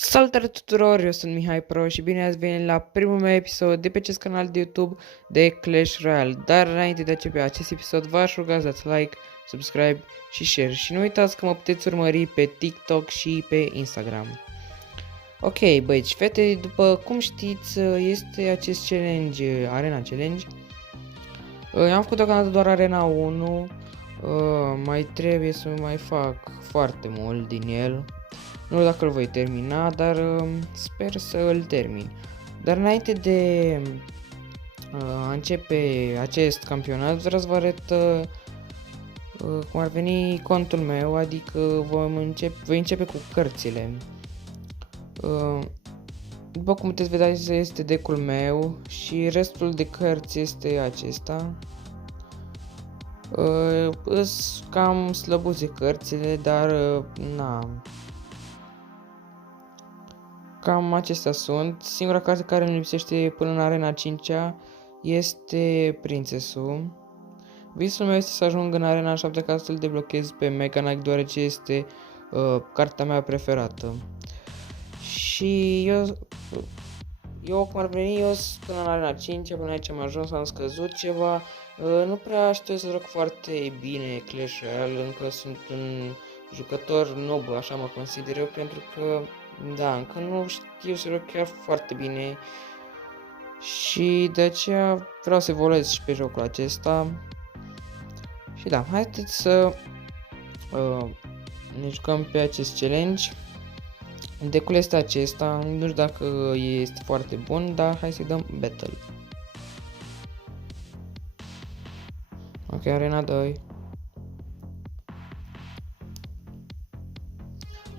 Salutare tuturor, eu sunt Mihai Pro și bine ați venit la primul meu episod de pe acest canal de YouTube de Clash Royale. Dar înainte de a începe acest episod, v-aș ruga să dați like, subscribe și share. Și nu uitați că mă puteți urmări pe TikTok și pe Instagram. Ok, băieți și fete, după cum știți, este acest challenge, Arena Challenge. Eu am făcut deocamdată doar Arena 1, mai trebuie să mai fac foarte mult din el. Nu știu dacă îl voi termina, dar sper să îl termin. Dar înainte de a începe acest campionat, vreau să vă arăt cum ar veni contul meu, adică voi începe cu cărțile. După cum puteți vedea, este deck-ul meu și restul de cărți este acesta. Îs cam slăbuțe cărțile, dar na. Cam acestea sunt. Singura carte care îmi lipsește până în arena 5-a este Princesul. Visul meu este să ajung în arena 7 ca să-l deblochez pe Mega Knight, deoarece este cartea mea preferată. Și eu cum ar veni, eu până în arena 5, până aici am ajuns, am scăzut ceva. Nu prea știu să joc foarte bine Clash Royale, încă sunt un jucător noob, așa mă consider eu, pentru că da, încă nu știu să joc chiar foarte bine și de aceea vreau să evoluez și pe jocul acesta. Și da, haideți să ne jucăm pe acest challenge. Decul este acesta, nu știu dacă este foarte bun, dar hai să-i dăm battle. Ok, arena 2.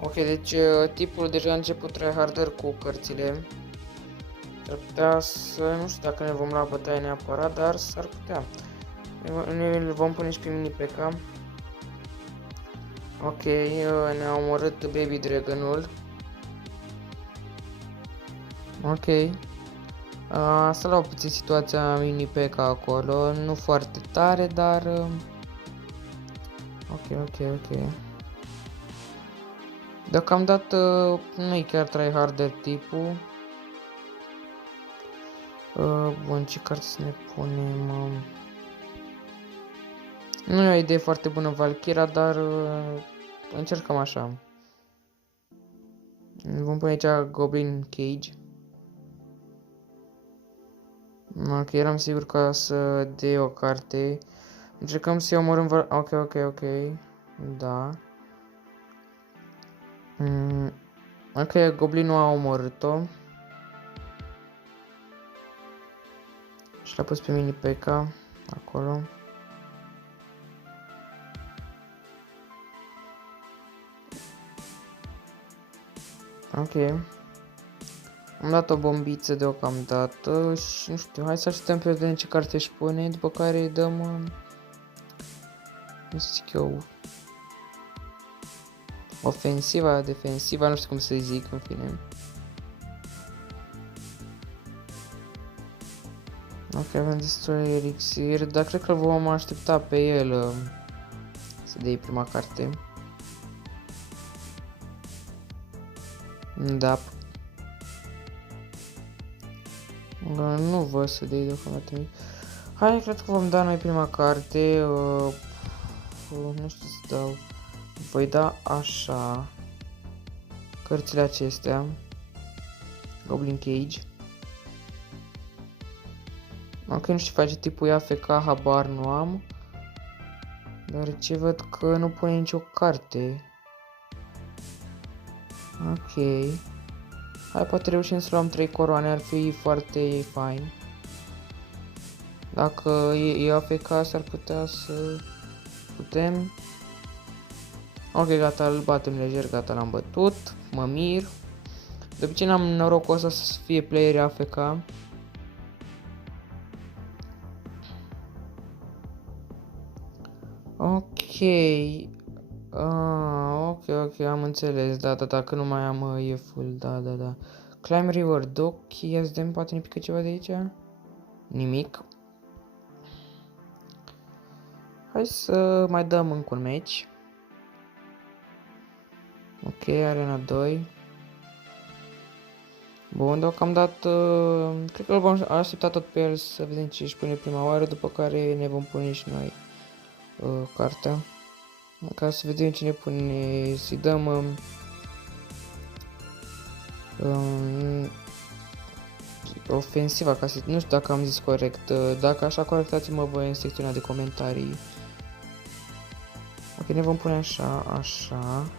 Ok, deci tipul deja a început tryharder cu cărțile. S-ar putea să, nu știu dacă ne vom lua bătaie neapărat, dar s-ar putea. Ne vom pune și pe mini P.K. Ok, ne-a omorât Baby Dragon-ul. Ok. Să luau puțin situația mini P.K. acolo, nu foarte tare, dar... Ok. Deocamdată nu e chiar tryharder tipul. Bun, ce carte să ne punem? Nu e o idee foarte bună Valkyra, dar încercăm așa. Vom pune aici Goblin Cage. Ok, eram sigur că să dea o carte. Încercăm să-i omorâm Ok. Da. Ok, Goblinul a omorât-o. Și l-a pus pe mini P.K. acolo. Ok. Am dat o bombiță deocamdată și nu știu, hai să așteptăm pe vedem ce carte își pune, după care îi dăm, nu zic eu, ofensiva, defensiva, nu știu cum să zic, în fine. Ok, avem Destroy Elixir, dar cred că vom aștepta pe el să dea prima carte. Da. Nu văd să dea deocamdată. Hai, cred că vom da noi prima carte. Nu știu să dau. Voi da așa. Cărțile acestea. Goblin Cage. Ok, nu știu ce face tipul AFK, habar nu am. Dar ce văd că nu pune nicio carte. Ok. Hai, poate reușim să luăm 3 coroane, ar fi foarte fain. Dacă e AFK, s-ar putea să putem. Ok, gata, îl batem lejer, gata, l-am bătut. Mă mir. De obicei n-am norocul ăsta să fie playeri AFK. Ok. Ok, am înțeles. Da, că nu mai am e full, da. Climb Reward, ok, ia să vedem, poate ne pică ceva de aici? Nimic. Hai să mai dăm încă un match. Ok, arena 2. Bun, deocamdată, cred că îl vom aștepta tot pe el să vedem ce își pune prima oară, după care ne vom pune și noi cartea. Ca să vedem ce ne pune, să-i dăm ofensiva, ca să, nu știu dacă am zis corect, dacă așa corectați-mă voi în secțiunea de comentarii. Ok, ne vom pune așa, așa,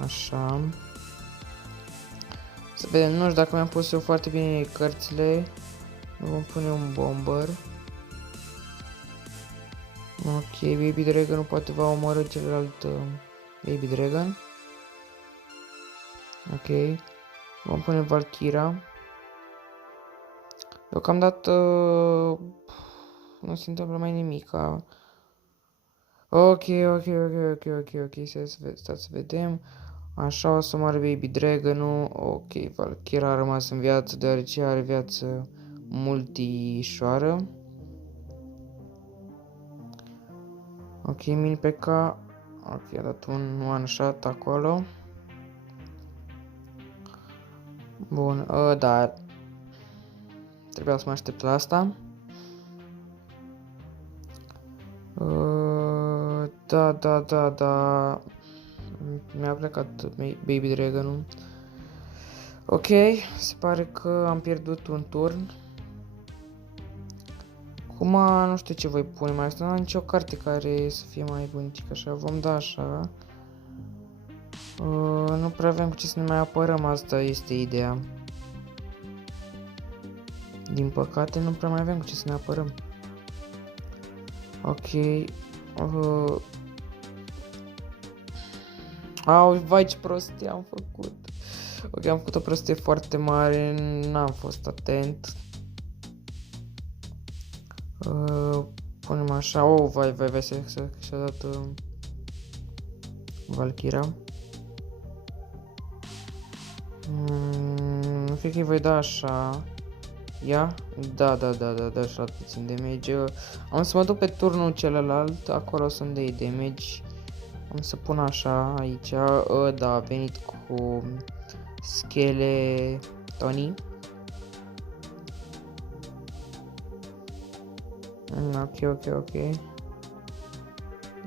așa. Să vedem, nu știu dacă mi-am pus eu foarte bine cărțile. Ne vom pune un bomber. Ok, Baby Dragon nu poate va omorâ celălalt Baby Dragon. Ok, vom pune Valkyra. Deocamdată nu se întâmplă mai nimic. Ok, stați să vedem. Așa o să moară Baby Dragon-ul. Ok, Valkyra a rămas în viață deoarece are viață multișoară. Ok, Mini PK. Ok, a dat un one shot acolo. Bun, da. Trebuia să mă aștept la asta. Da. Mi-a plecat Baby Dragon-ul. Ok, se pare că am pierdut un turn. Acum nu știu ce voi pune, mai este nicio carte care să fie mai bunicică, așa, vom da așa. Nu prea avem cu ce să ne mai apărăm, asta este ideea. Din păcate nu prea mai avem cu ce să ne apărăm. Ok. Vai ce prostie am făcut. Ok, am făcut o prostie foarte mare, n-am fost atent. Punem așa, vai, și-a dat Valkyra. Cred că îi voi da așa. Ia? Da, și-a dat puțin damage. Am să mă duc pe turnul celălalt, acolo sunt de damage. Am să pun așa aici, da, a venit cu schele Tony. Ok.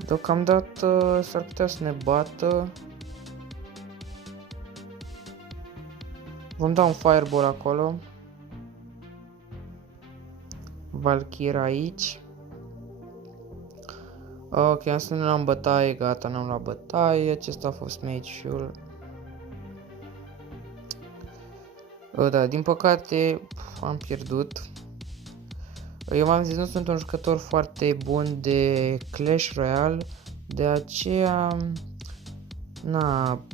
Deocamdată s-ar putea să ne bată. Vom da un fireball acolo. Valkyra aici. Ok, am să ne luăm bătaie, gata, ne-am luat bătaie, acesta a fost meciul. Da, din păcate am pierdut. Eu v-am zis, nu sunt un jucător foarte bun de Clash Royale, de aceea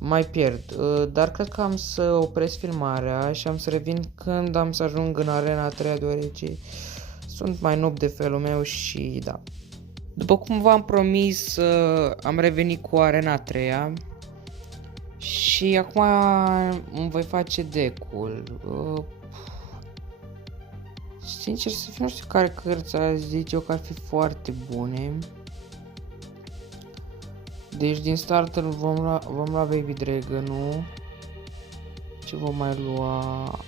mai pierd. Dar cred că am să opresc filmarea și am să revin când am să ajung în arena a 3, deoarece sunt mai noob de felul meu și da. După cum v-am promis, am revenit cu arena 3 și acum îmi voi face deck-ul. Sincer să fiu, nu știu care cărți aș zice eu că ar fi foarte bune. Deci din starter vom lua Baby Dragon-ul. Ce vom mai lua?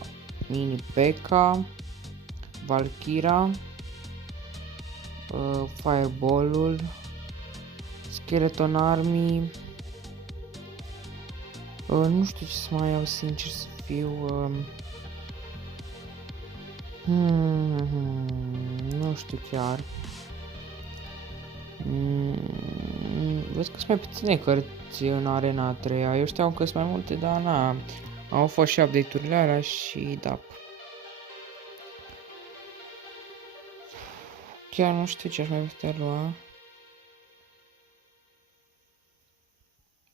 Mini P.E.K.K.A, Valkyra, Fireball-ul, Skeleton Army. Nu știu ce să mai iau, sincer să fiu. Nu știu chiar. Vezi că sunt mai puține cărți în arena a 3-a. Eu știam că sunt mai multe, dar au fost și update-urile alea și da. Chiar nu știu ce aș mai putea lua.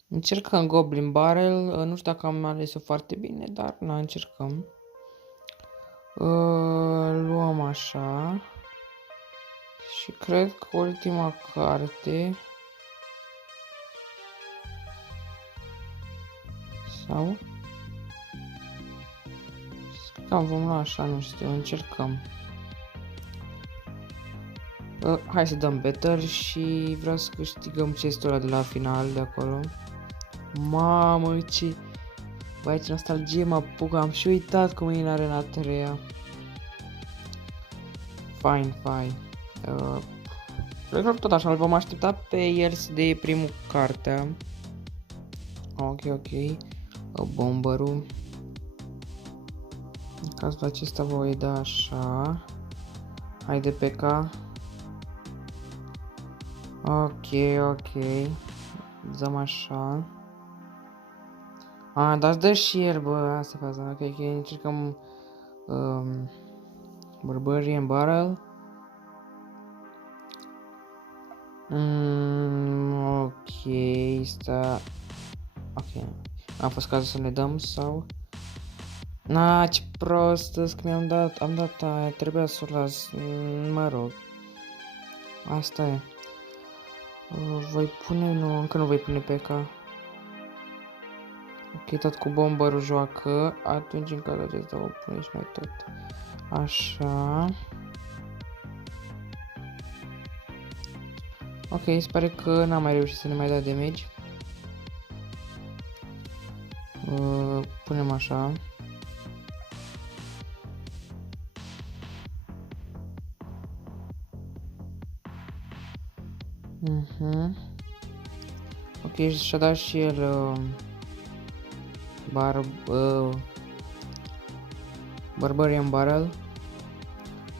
Încercăm Goblin Barrel, nu știu dacă am ales-o foarte bine, dar încercăm. Luăm așa. Și cred că ultima carte. Sau? Cam vom lua așa, nu știu, încercăm. Hai să dăm Battle și vreau să câștigăm chestul ăla de la final de acolo. Mamă, ce... Băi, ce nostalgie mă apucă, am și uitat cum e în Arena 3. Fine. Cred că tot așa, îl vom aștepta pe el să dea primul cartea. Ok. Bomberul. În cazul acesta voi da așa. Haide PK. Ok. Dăm așa. Dar dă și el, bă, asta e faza. Ok, încercăm Barbarian Barrel. Ok, sta. Ok. A fost cazul să ne dăm sau? Ce prost, că am dat aia, trebuia să o las, mă rog. Asta e. Voi pune, nu, încă nu voi pune PK. Ok, tot cu bomberul joacă, atunci în cazul acesta o pune și mai tot. Așa. Ok, se pare că n-am mai reușit să ne mai dea damage. Punem așa. Ok, și-a dat și el Barbarian Barrel.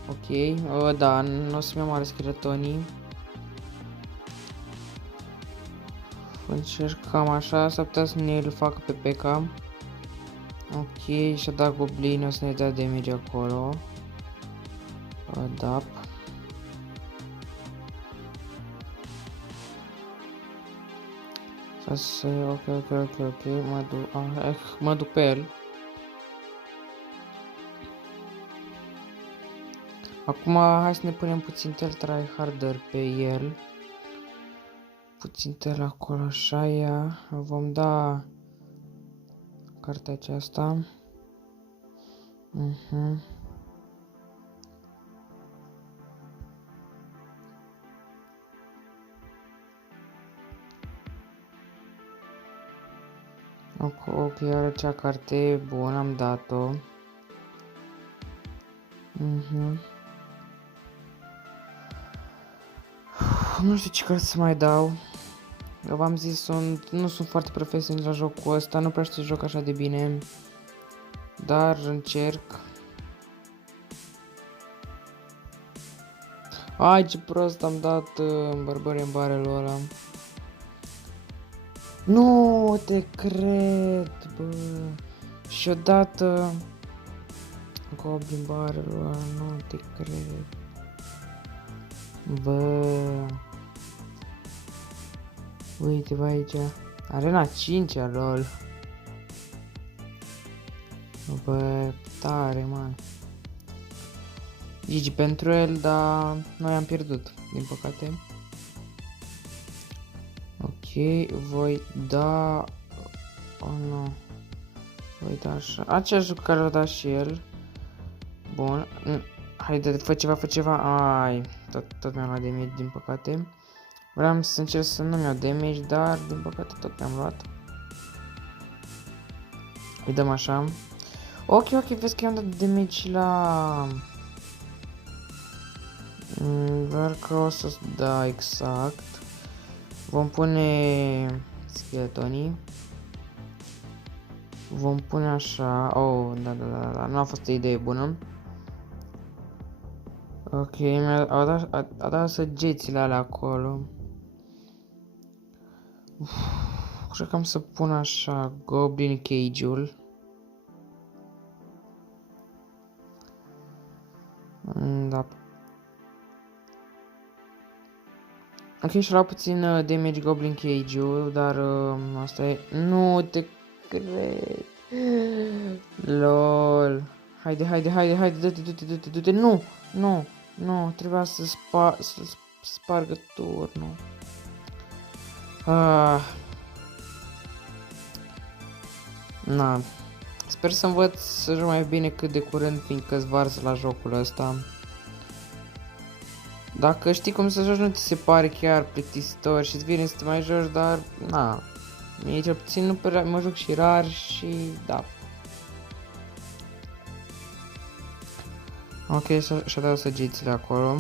Ok, da, nu o să-mi iau mare scheletonii. Încercăm așa, s-ar putea să ne-l facă pe PK. Ok, și-a dat goblin, o să ne dea damage acolo. Da. Ok, mă duc pe el. Acum hai să ne punem puțin tel tryharder pe el. Puțin tel acolo, așa, vom da cartea aceasta. Ok, are cea carte, bun, am dat-o. Nu știu ce cărți să mai dau. Eu v-am zis, nu sunt foarte profesionist la jocul ăsta, nu prea știu să joc așa de bine. Dar încerc. Ai, ce prost am dat Barbarian Barrel-ul ăla. Nu te cred, bă. Și odată Goblin Barrel-ul ăla, nu te cred. Bă. Uite-vă aici. Arena 5-a, lol. Bă, tare, man. GG pentru el, dar noi am pierdut, din păcate. Ok, voi da... Oh, nu. Voi da așa. Aceeași lucru care o da și el. Bun. Haide, fă ceva. Ai, tot mi-am luat damage, din păcate. Vreau să încerc să nu mi-au damage, dar din păcate tot mi-am luat. Îi dăm așa. Ok, vezi că i-am dat damage și la... Doar că o să... Da, exact. Vom pune scheletonii. Vom pune așa. Oh, da. Nu a fost o idee bună. Ok, a dat săgețile alea acolo. Cred că am să pun așa Goblin Cage-ul. Da. Ok, și-a luat puțin damage Goblin Cage-ul, dar asta e... Nu te cred. LOL. Haide, du-te. Nu, trebuia să spargă turnul. Na. Sper să învăț să joc mai bine cât de curând, fiindcă-s varză la jocul ăsta. Dacă știi cum să joci, nu ți se pare chiar plictisitor și îți vine să te mai joci, dar na. Mie cel puțin nu prea mă joc și rar și da. Ok, și-a dat săgețile acolo.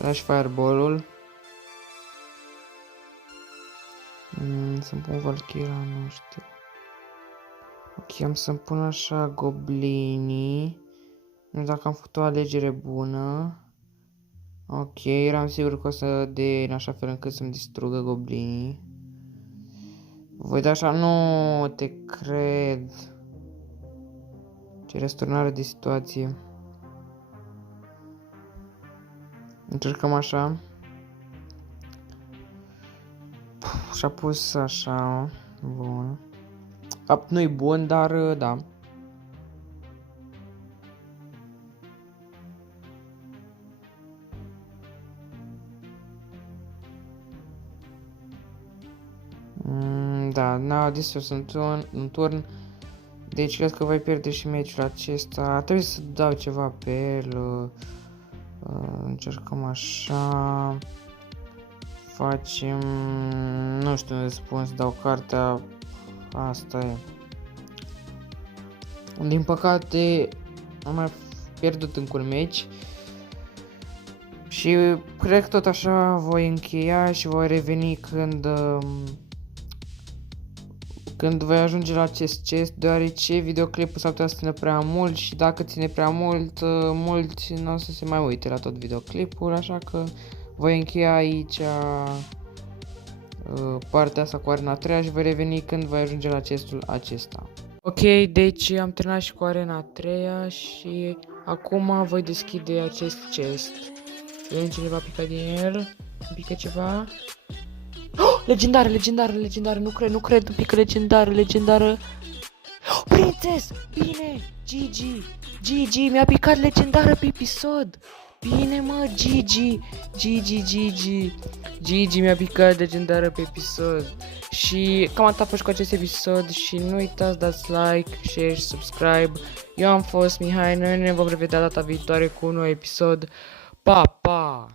Da și fireball-ul. Să-mi pun Valkyra, nu știu. Ok, am să-mi pun așa goblinii. Nu știu dacă am făcut o alegere bună. Ok, eram sigur că o să dea în așa fel încât să-mi distrugă goblinii. Voi da așa, nu te cred. Ce răsturnare de situație. Încercăm așa. Și-a pus așa. Bun. Nu-i bun, dar da. Da, n-a distrus în turn. Deci cred că voi pierde și meciul acesta. Trebuie să dau ceva pe el. Încercăm așa. Facem... Nu știu unde spun să dau cartea. Asta e. Din păcate am mai pierdut încă un meci. Și cred că tot așa voi încheia și voi reveni când voi ajunge la acest chest, deoarece videoclipul s-ar putea să ține prea mult și dacă ține prea mult, mulți nu o să se mai uite la tot videoclipul, așa că voi încheia aici partea asta cu arena 3 și voi reveni când voi ajunge la chestul acesta. Ok, deci am terminat și cu arena 3 și acum voi deschide acest chest. Vedem cineva pică din el, pică ceva. Oh, legendară, nu cred, pică legendară. Oh, prințes, bine, GG, mi-a picat legendară pe episod. Bine, mă, GG, mi-a picat legendară pe episod. Și cam atât a fost cu acest episod și nu uitați dați like, share și subscribe. Eu am fost Mihai, noi ne vom revedea data viitoare cu un nou episod. Pa, pa!